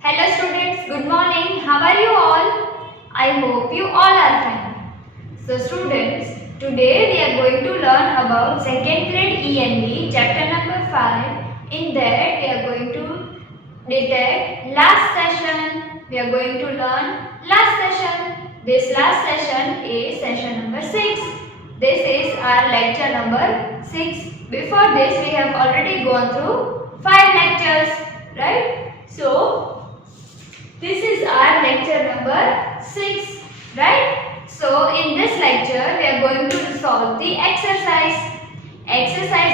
Hello students, good morning. How are you all? I hope you all are fine. So students, today we are going to learn about second grade ENV chapter number 5. In that we are going to detect last session. We are going to learn last session. This last session is session number 6. This is our lecture number 6. Before this we have already gone through 5 lectures, right? So this is our lecture number 6, right? So in this lecture we are going to solve the exercise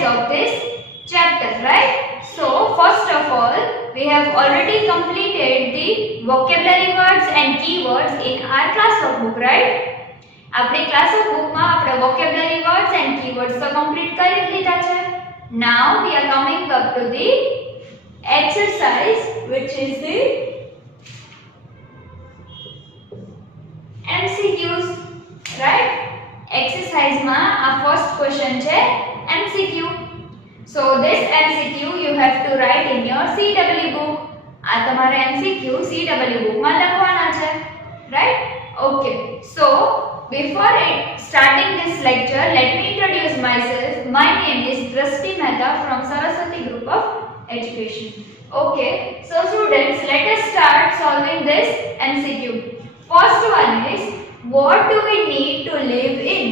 of this chapter, right? So first of all, we have already completed the vocabulary words and keywords in our classwork book, right? આપણી classwork બુકમાં આપણે vocabulary words and keywords તો complete કરી લીધા છે. Now we are coming up to the exercise, which is the MCQs, right? Exercise ma our first question છે MCQ. So this MCQ you have to write in your CW book. આ તમારે MCQ CW book માં લખવાના છે, right? Okay. So before starting this lecture, let me introduce myself. My name is Drishti Mehta from Saraswati Group of Education. Okay. So students, let us start solving this MCQ. First one is, what do we need to live in?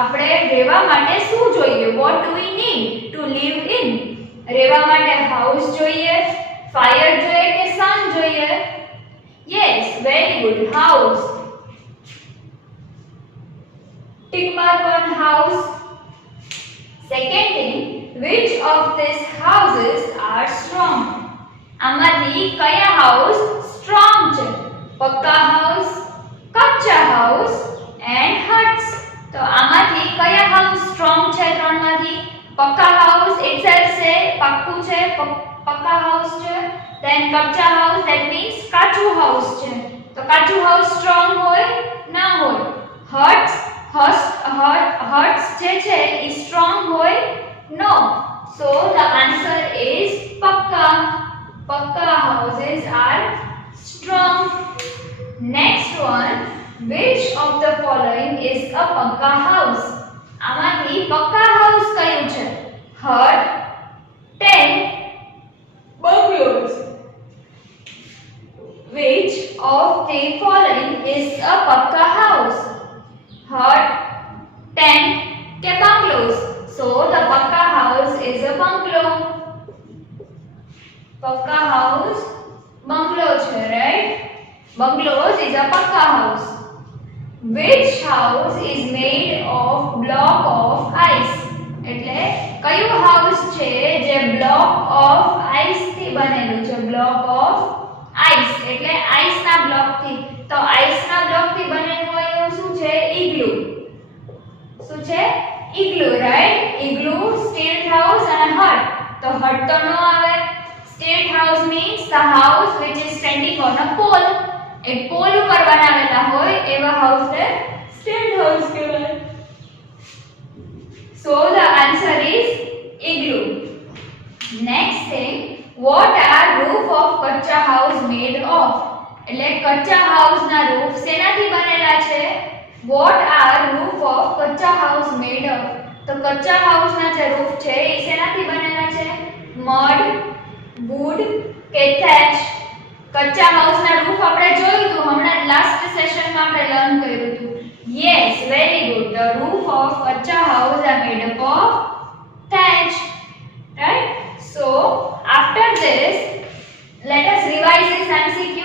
આપણે રહેવા માટે શું જોઈએ? What do we need to live in? રહેવા માટે house જોઈએ, fire જોઈએ કે sun જોઈએ? Yes, very good, house. Tick mark on house. Second thing, which of these houses are strong? આમાંથી કયા house strong છે? પક્કા house, Kaccha house and huts. તો આમાંથી કયા house strong છે ત્રણમાંથી? પક્કા house itself છે, પક્કું છે, પક્કા house છે. Then Kaccha house, that means કાચું house છે. તો કાચું house strong હોય ના હોય? Huts જે છે એ strong હોય? No. So the answer is pakka. Pakka houses are strong. Next one, which of the following is a pakka house? આમાંથી પક્કા house કયું છે? Hut, tent, bungalows. Which of the following is a pakka house? Hut, tent, ke bungalows? So the pakka house is a bungalow. Pakka house bungalow છે, right? Bungalows is a pakka house. Which house is made of block of ice? એટલે કયું house છે જે block of ice થી બનેલું છે? Block of ice એટલે ice ના block થી. તો ice ના block થી બનેલું હોય એવું શું છે? Igloo. શું છે? Igloo, right? Igloo, stilt house and hut. તો hut તો નો આવે. Stilt house means the house which is standing on a pole. એક પોલ ઉપર બનાવેલા હોય એવા હાઉસ ને સ્ટેન્ડ હાઉસ કહેવાય. So the answer is igloo. Next thing, what are roof of Kaccha house made of? એટલે કચ્ચા house ના roof શેનાથી બનેલા છે? What are roof of Kaccha house made of? તો કચ્ચા house ના જે roof છે એ શેનાથી બનેલા છે? mud, wood કે thatch? કચ્ચા હાઉસ ના રૂફ આપણે જોયું હતું હમણાં લાસ્ટ સેશન માં આપણે લર્ન કર્યું હતું. Yes, very good. The roof of Kaccha house are made up of thatch, right? So after this, let us revise this MCQ.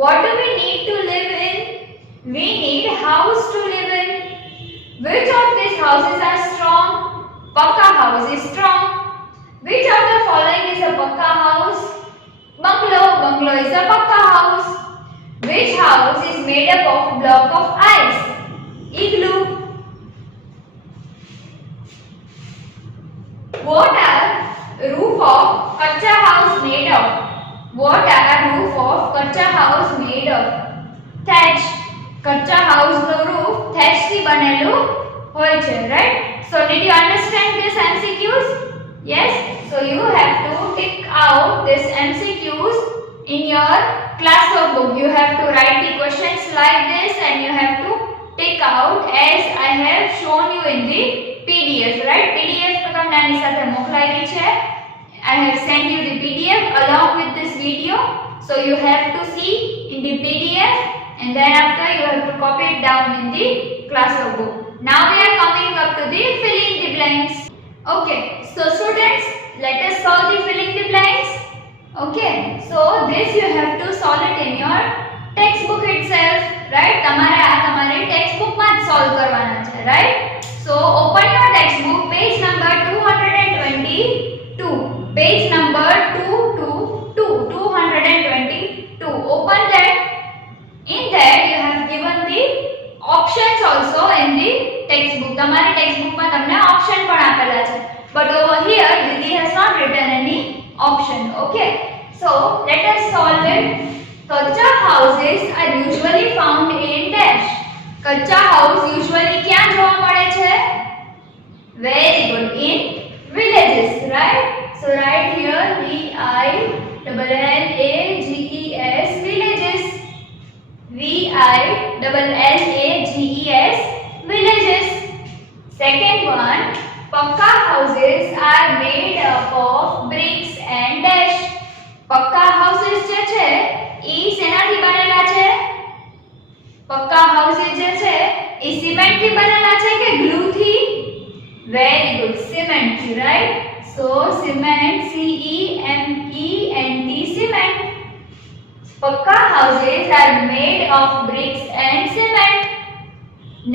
What do we need to live in? We need house to live in. Which of these houses are strong? Pakka house is strong. Which of the following is a pakka house? Bungalow. Bungalow is a pakka house. Which house is made up of block of ice? Igloo. What are roof of kacha house made of? What are roof of kacha house made of? Thatch. Kacha house no roof thatch થી બનેલું હોય છે, right? So did you understand this MCQs? Yes. So you have to tick out this MCQs in your class workbook. You have to write the questions like this and you have to take out as I have shown you in the PDF, right? PDF તો તમને આની સાથે મોકલાવી છે. I have sent you the PDF along with this video, so you have to see in the PDF and then after you have to copy it down in the class workbook. Now we are coming up to the filling the blanks. Okay, so students, let us solve the filling the blanks. Okay, so this you have to solve it in your textbook itself, right? તમારે આ તમારી textbook માં જ solve કરવાના છે, right? So open your textbook, page number 222. Page number 222. Open that. In that you have given the options also in the textbook. તમારી textbook માં તમને option પણ આપેલા છે. But over here Didi has not written any option. Okay, so let us solve it. Kacha houses are usually found in dash. Kacha house usually ક્યાં જોવા મળે છે? Very good, in villages, right? So write here VILLAGES, villages. VILLAGES, villages. Second one, Pakka houses are made up of bricks and dash. Pakka houses જે છે ઈ શેનાથી બનેલા છે? Pakka houses જે છે ઈ સિમેન્ટ થી બનેલા છે કે ગ્લુ થી? Very good, cement થી, right? So cement, CEMENT, cement. Pakka houses are made of bricks and cement.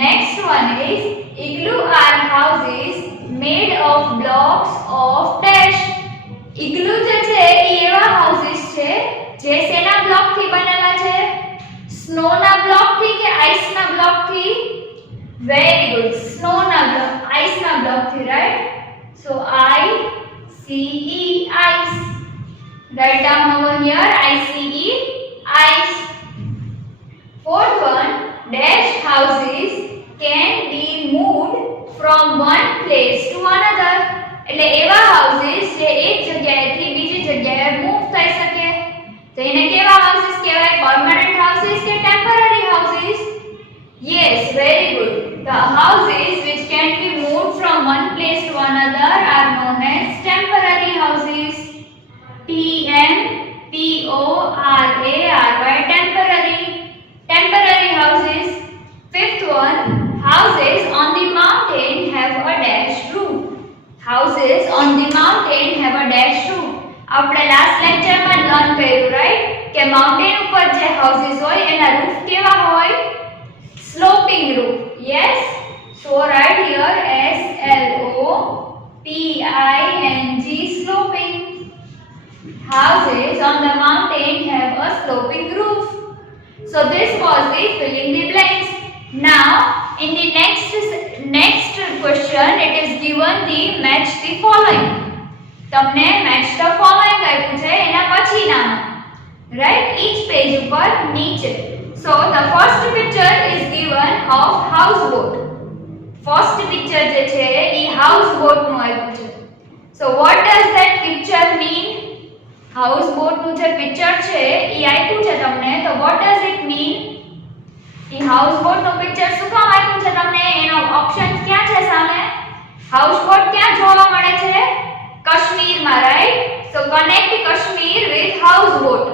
Next one is igloo are houses made of blocks of dash. Igloo જે છે એ એવા houses છે જે શેના બ્લોક થી બનેલા છે? સ્નો ના બ્લોક થી કે આઈસ ના બ્લોક થી? Very good, snow na block, ice na block thi, right? So ICE, ice. Write down over here ICE, ice. Fourth one, dash houses can be moved from one place to another. એટલે એવા houses જે એક જગ્યાએથી બીજી જગ્યાએ move થઈ શકે. તો એને કેવા houses કહેવાય? Permanent houses કે temporary houses? Yes, very good. The houses which can be moved from one place to another are known as temporary houses. TEMPORARY, temporary. Temporary houses. Fifth one, houses on the mountain have a dash roof. Houses on the mountain have a dash roof. આપણે last લેક્ચરમાં learn કર્યું, right? કે mountain ઉપર જે houses હોય એના roof કેવા હોય? Sloping roof. Yes, so write here SLOPING, sloping. Houses on the mountain have a sloping roof. So this was the filling the blanks. Now in the next question it is given the match the following. તમને match the following આપ્યું છે, એના પછી નામ, right? Each page ઉપર નીચે. So the first picture is given of houseboat. First picture જે છે ઈ houseboat નું આપ્યું છે. So what does that picture mean? Houseboat નું જે picture છે ઈ આપ્યું છે તમને, તો what does it mean? E houseboat નું picture શું કામ આપ્યું છે તમને? એનો ઓપ્શન ક્યાં છે સામે? Houseboat ક્યાં જોવા મળે છે? કાશ્મીરમાં, right? So connect Kashmir with houseboat.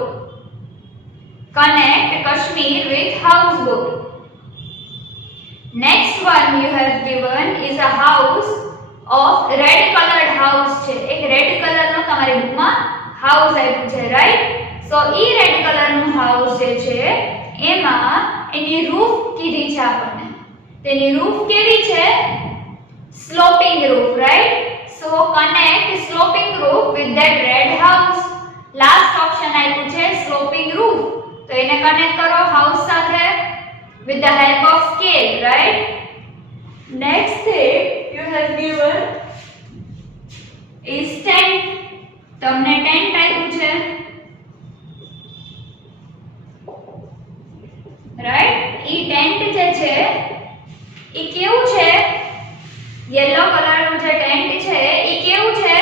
Connect Kashmir with houseboat. Next one you have given is a house of red colored house છે. એક red color નો તમારી બુકમાં house આપ્યું છે, right? So ઈ red color નું house જે છે એમાં એની roof કીધી છે આપણને. તેની roof કેવી છે? Sloping roof, right? So connect sloping roof with that red house. Last option આપ્યું છે sloping roof. તો એને કનેક્ટ કરો હાઉસ સાથે with the help of scale, right? Next thing you have given is tent. તમને tent આપ્યું છે, right? ઈ tent જે છે ઈ કેવું છે? યેલો કલર નું જે ટેન્ટ છે ઈ કેવું છે?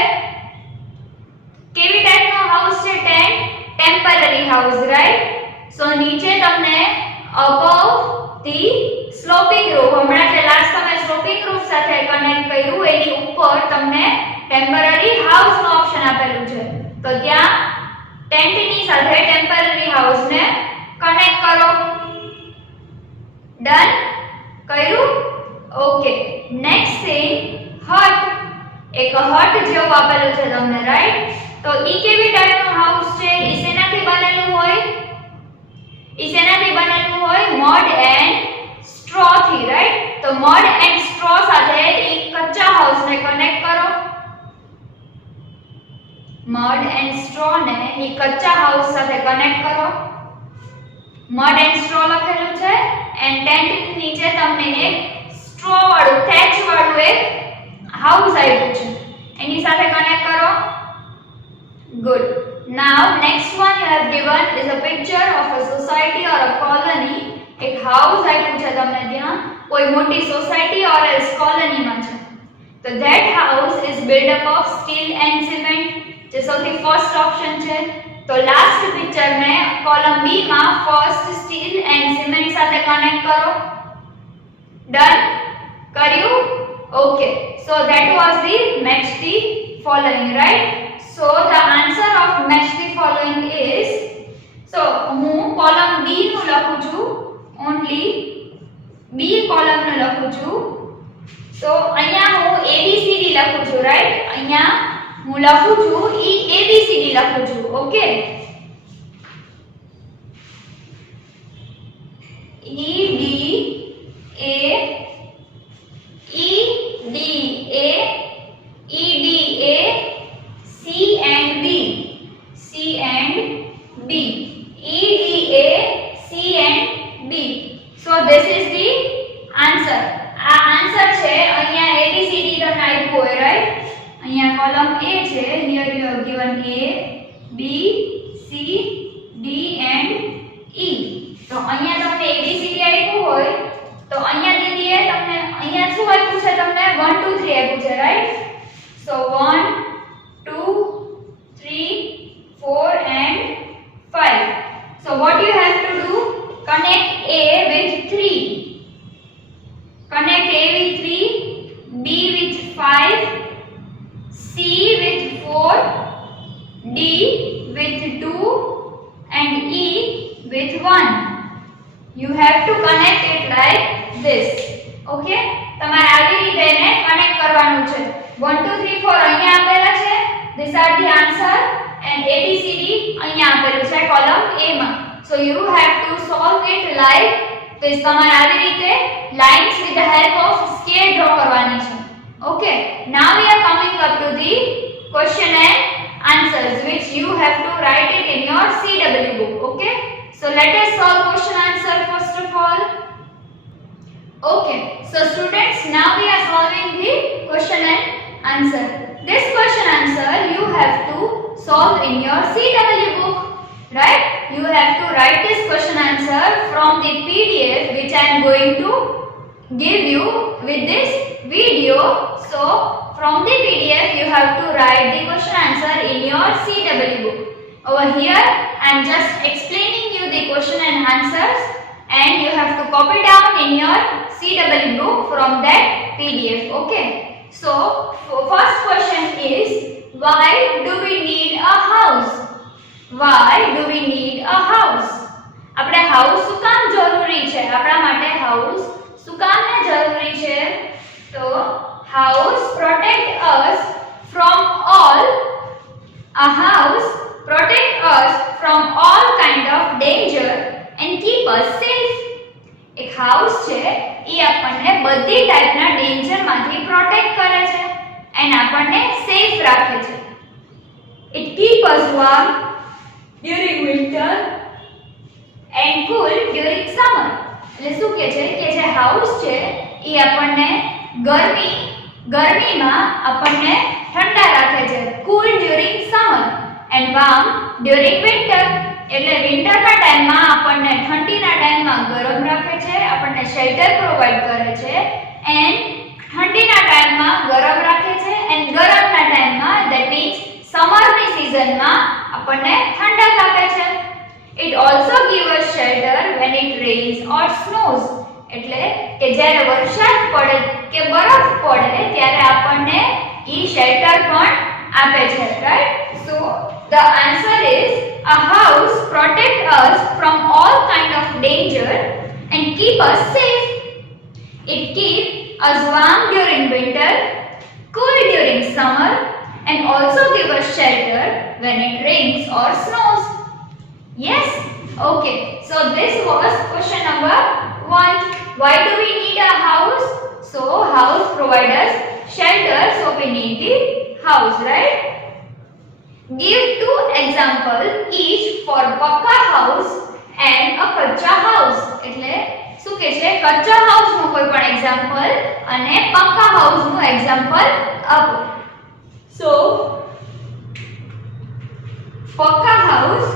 કેવી ટાઈપનો હાઉસ છે tent? Temporary house, right? So નીચે તમને above the sloping roof, હમણાં જે લાસ્ટ તમે સ્લોપિંગ રૂફ સાથે કનેક્ટ કર્યું એની ઉપર તમને ટેમ્પરરી હાઉસ નો ઓપ્શન આપેલું છે, તો ત્યાં ટેન્ટ ની સાથે ટેમ્પરરી હાઉસ ને કનેક્ટ કરો. ડન કર્યું? ઓકે. નેક્સ્ટ થિંગ, હટ. એક હટ જેવું આપેલું છે તમને, રાઈટ? તો ઈ કેવી ટાઈપનું હાઉસ છે? ઈ શેનાથી બનેલું હોય? ઈ શેનાથી બનેલું હોય? મડ એન્ડ સ્ટ્રો થી, રાઈટ? તો મડ એન્ડ સ્ટ્રો સાથે ઈ કચ્ચા હાઉસ ને કનેક્ટ કરો. મડ એન્ડ સ્ટ્રો ને ઈ કચ્ચા હાઉસ સાથે કનેક્ટ કરો. મડ એન્ડ સ્ટ્રો લખેલું છે એન્ડ ટેન્ટ નીચે તમને એક સ્ટ્રો વાળું થેચ વાળું એક હાઉસ આપ્યું છે, એની સાથે કનેક્ટ કરો. Good. Now next one you have given is a picture of a society or a colony. એક હાઉસ આપ્યું છે તમને, ત્યાં કોઈ મોટી સોસાયટી or else colony માં છે. તો that house is built up of steel and cement, જે સૌથી ફર્સ્ટ ઓપ્શન છે. તો લાસ્ટ પિક્ચર ને કોલમ બી માં ફર્સ્ટ સ્ટીલ એન્ડ સિમેન્ટ સાથે કનેક્ટ કરો. ડન કર્યું? Okay. So that was the match the following, right? So the answer of match the following is, so હું કોલમ બી નું લખું છું, only બી કોલમ નું લખું છું. so અહીંયા હું ABCD લખું છું, રાઈટ? અહીંયા હું લખું છું ઈ ABCD લખું છું. Okay, EDA C and B, EDA C and B. So this is the answer. આ આન્સર છે. અહીંયા ABCD તમને આપ્યું હોય, રાઈટ? અહીંયા કોલમ A છે, here you have given A, B, C, D and E. તો અહીંયા તમને ABCD આપ્યું હોય તો અહીંયા દીદીએ તમને અહીંયા શું આપ્યું છે? તમને 1 2 3 આપ્યું છે, right? So 1 2 3 4 and 5. So what you have to do? Connect A with 3. Connect A with 3, B with 5, C with 4, D with 2 and E with 1. You have to connect it like this. Okay? તમારે આવી રીતે એને connect કરવાનું છે. 1 2 3 4 અહીંયા આપેલા છે. These are the answer and ABCD અહીંયા આપેલું છે કોલમ A માં. So you have to solve it like this. તમારે આવી રીતે lines with the help of scale draw કરવાની છે. Okay? Now we are coming up to the question and answers which you have to write it in your CW book. Okay? So let us solve question answer first of all. Okay, so students, now we are solving the question and answer. This question answer you have to solve in your CW book, right? You have to write this question answer from the PDF which I am going to give you with this video. So from the PDF you have to write the question answer in your CW book. Over here I am just explaining you the question and answers and you have to copy down in your CW book from that PDF. Okay? So first question is, why do we need a house? Why do we need a house? આપણે house શું કામ જરૂરી છે? આપણા માટે house શું કામ ને જરૂરી છે? તો house protect us from all, a house protect us from all kind of danger and keep us safe. એક હાઉસ છે એ આપણને બધી ટાઈપના ડેન્જર માંથી પ્રોટેક્ટ કરે છે એન્ડ આપણને સેફ રાખે છે. It keep us warm during winter and cool during summer. એટલે શું કહે છે કે જે હાઉસ છે એ આપણને ગરમીમાં આપણને ઠંડા રાખે છે, cool during summer and warm during winter. એટલે વિન્ટરના ટાઈમમાં આપણને ઠંડીના ટાઈમમાં ગરમ રાખે છે, આપણને શેલ્ટર પ્રોવાઇડ કરે છે એન્ડ ઠંડીના ટાઈમમાં ગરમ રાખે છે એન્ડ ગરમના ટાઈમમાં ધેટ મીન્સ સમરની સીઝનમાં આપણને ઠંડક આપે છે. also give us shelter when it rains or snows. એટલે કે જ્યારે વરસાદ પડે કે બરફ પડે ત્યારે આપણને ઈ શેલ્ટર પણ આપે છે, right? So the answer is a house protect us from all kind of danger and keep us safe. It keep us warm during winter, cool during summer, and also give us shelter when it rains or snows. Yes? Okay. So this was question number 1. Why do we need a house? So house provides us shelter, so we need the house, right? Give 2 examples each for pakka house and a kacha house. એટલે શું કે છે, કચ્ચા house નું કોઈ પણ example અને પક્કા house નું example આપો. So પક્કા હાઉસ,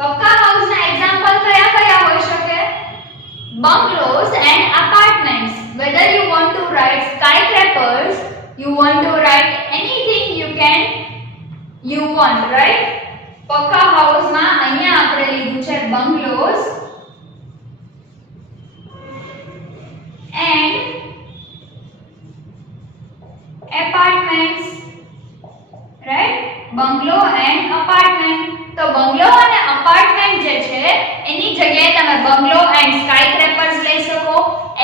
પક્કા હાઉસ ના એક્ઝામ્પલ કયા કયા હોઈ શકે? Bungalows and apartments. Whether you want to write skyscrapers, you want to write anything you want, right? પક્કા હાઉસ માં અહીંયા આપણે લીધું છે bungalows and apartments, right? Bungalow and apartment. તો bungalow અને apartment જે છે એની જગ્યાએ તમે bungalow and skyscrapers લઈ શકો,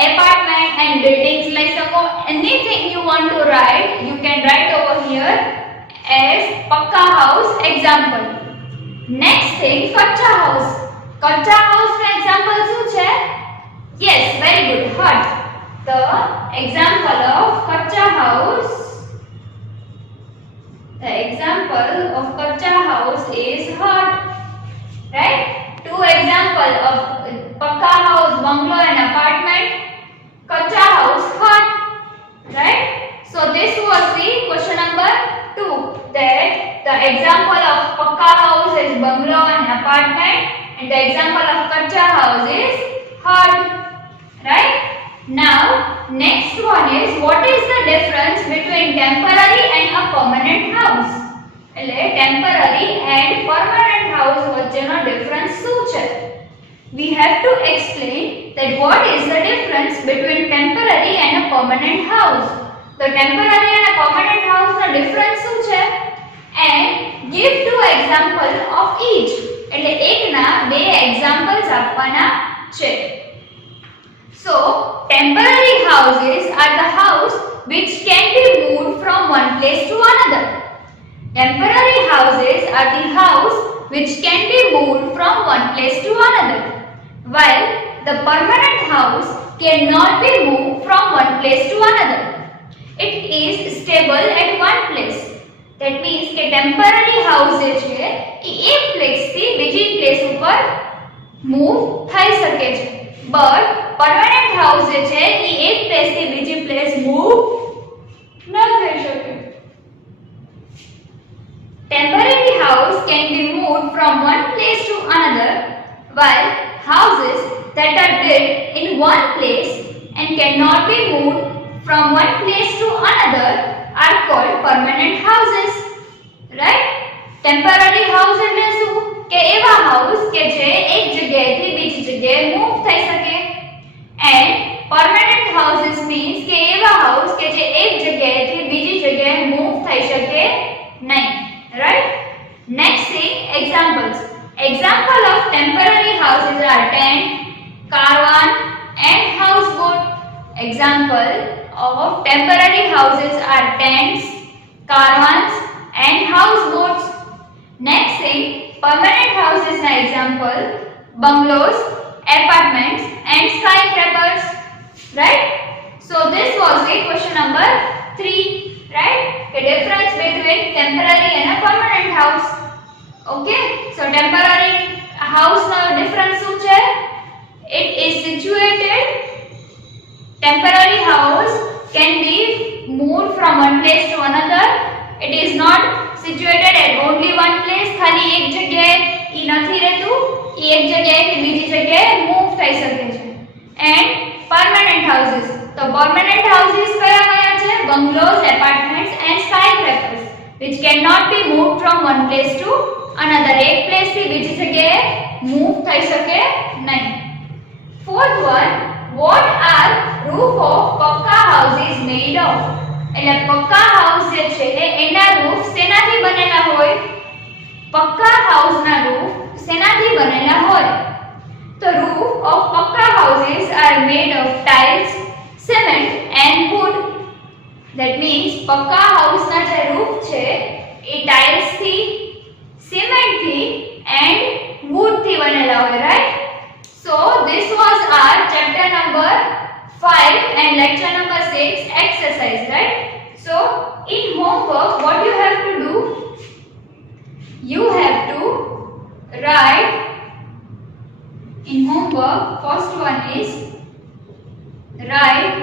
apartment and buildings લઈ શકો. Anything you want to write, you can write over here as pakka house example. Next thing, kacha house. Kacha house નું example શું છે? Yes, very good, hut. The example of kacha house, the example of kacha house is hut, right? 2 example of pakka house, bungalow and apartment, kacha house, hut, right? So this was the question number 2, that the example of pakka house is bungalow and apartment and the example of kacha house is hut, right? Now next one is, what is the difference between temporary and a permanent house? એટલે temporary and permanent house વચ્ચેનો difference શું છે? We have to explain that what is the difference between temporary and a permanent house. The temporary and a permanent house no difference શું છે? And give 2 examples of each. એટલે એકના 2 examples આપવાના છે. So temporary houses are the house which can be moved from one place to another. Temporary houses are the house which can be moved from one place to another, while the permanent house cannot be moved from one place to another. It is stable at one place. That means કે temporary house જે છે એ એક place થી બીજી place ઉપર move થઈ શકે છે, but permanent house જે છે એ એક પ્લેસ થી બીજી પ્લેસ મૂવ ન થઈ શકે. Temporary house can be moved from one place to another, while houses that are built in one place and cannot be moved from one place to another are called permanent houses, right? Temporary house એટલે શું? કે એવા house કે જે એક જગ્યાએથી બીજી જગ્યાએ મૂવ થઈ શકે, and permanent houses means કે એવા હાઉસ કે જે એક જગ્યાએથી બીજી જગ્યાએ મૂવ થઈ શકે નહીં, right? Next thing, examples. Example of temporary houses are tent, caravan and houseboat. Example of temporary houses are tents, caravans and houseboats. Next thing, permanent houses na example, bungalows, apartments and skyscrapers, right? So this was the question number 3, right? The difference between temporary and a permanent house. Okay, so temporary house no difference શું છે? It is situated, temporary house can be moved from one place to another. It is not situated at only one place. ખાલી એક જગ્યાએ ઈ નથી રહેતું, ઈ એક જગ્યાએથી બીજી જગ્યાએ મૂવ થઈ શકે છે. And permanent houses, તો permanent houses કયા કયા છે? Bungalows, apartments and skyscrapers. which cannot be moved from one place to another. એક પ્લેસ થી બીજી જગ્યાએ મૂવ થઈ શકે નહીં. Fourth one, what are roof of પક્કા houses made of? એટલે પક્કા હાઉસ જે છે એના રૂફ શેનાથી બનેલા હોય? પક્કા હાઉસના રૂફ શેનાથી બનેલા હોય? The roof of Pakka houses are made of tiles, cement and wood. That means Pakka house na je roof છે એ tiles થી, cement થી and wood થી બનેલા હોય, right? So this was our chapter number 5 and lecture number 6 exercise, right? So in homework what you have to do? You have to write in homework. First one is write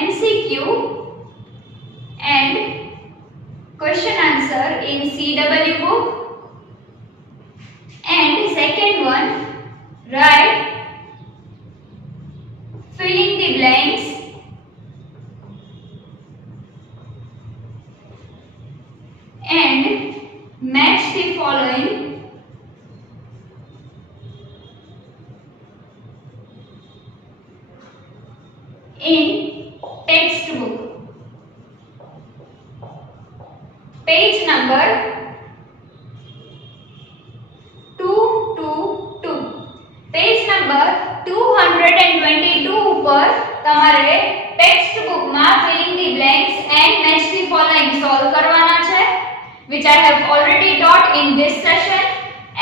MCQ and question answer in CW book, and second one write filling the blanks and match the following in textbook. Page number 222. Page number 222 ઉપર તમારે text બુકમાં filling the blanks and match the following solve કરવાના છે, which I have already taught in this session.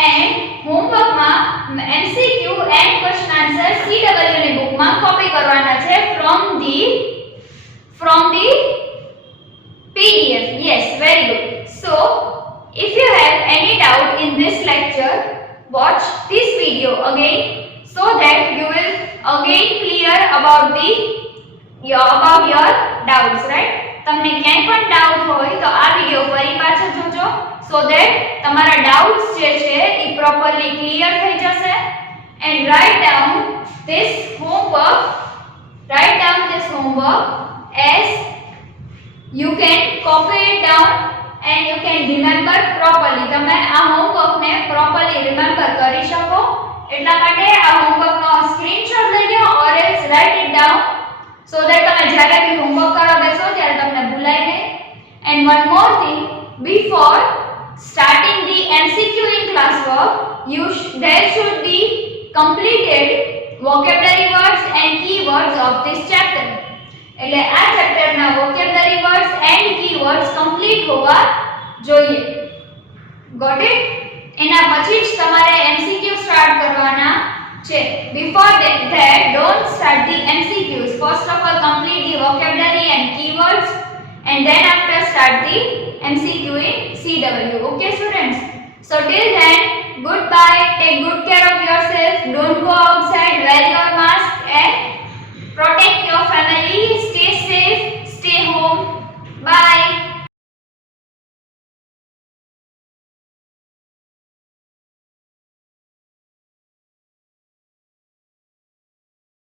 And homework માં MCQ and question answer CW ની બુકમાં copy કરવાના છે from the PDF. Yes, very good. So if you have any doubt in this lecture, watch this video again so that you will again clear about your doubts, right? તમને ક્યાંય પણ doubt હોય તો આ video ફરી પાછો જોજો so that તમારા doubts જે છે એ properly clear થઈ જશે. And write down this homework as you can copy it down and you can remember properly. તમે આ homework ને properly remember કરી શકો એટલા માટે આ homework નો screenshot લઈ લો or else write it down so that તમે જ્યારે બી homework કરવા બેસો ત્યારે તમને ભૂલાય નહીં. And one more thing, before starting the MCQ in classwork, there should be completed vocabulary words and keywords of this chapter. એટલે આ ચેપ્ટર ના vocabulary words and keywords complete હોવા જોઈએ. Got it? એના પછી જ તમારે MCQ start કરવાના છે. Before that, don't start the MCQs. First of all, complete the vocabulary and keywords, and then after start the MCQ in CW. Okay, students? So till then, goodbye. Take good care of yourself. Don't go outside. Wear your mask and protect your family. Stay safe.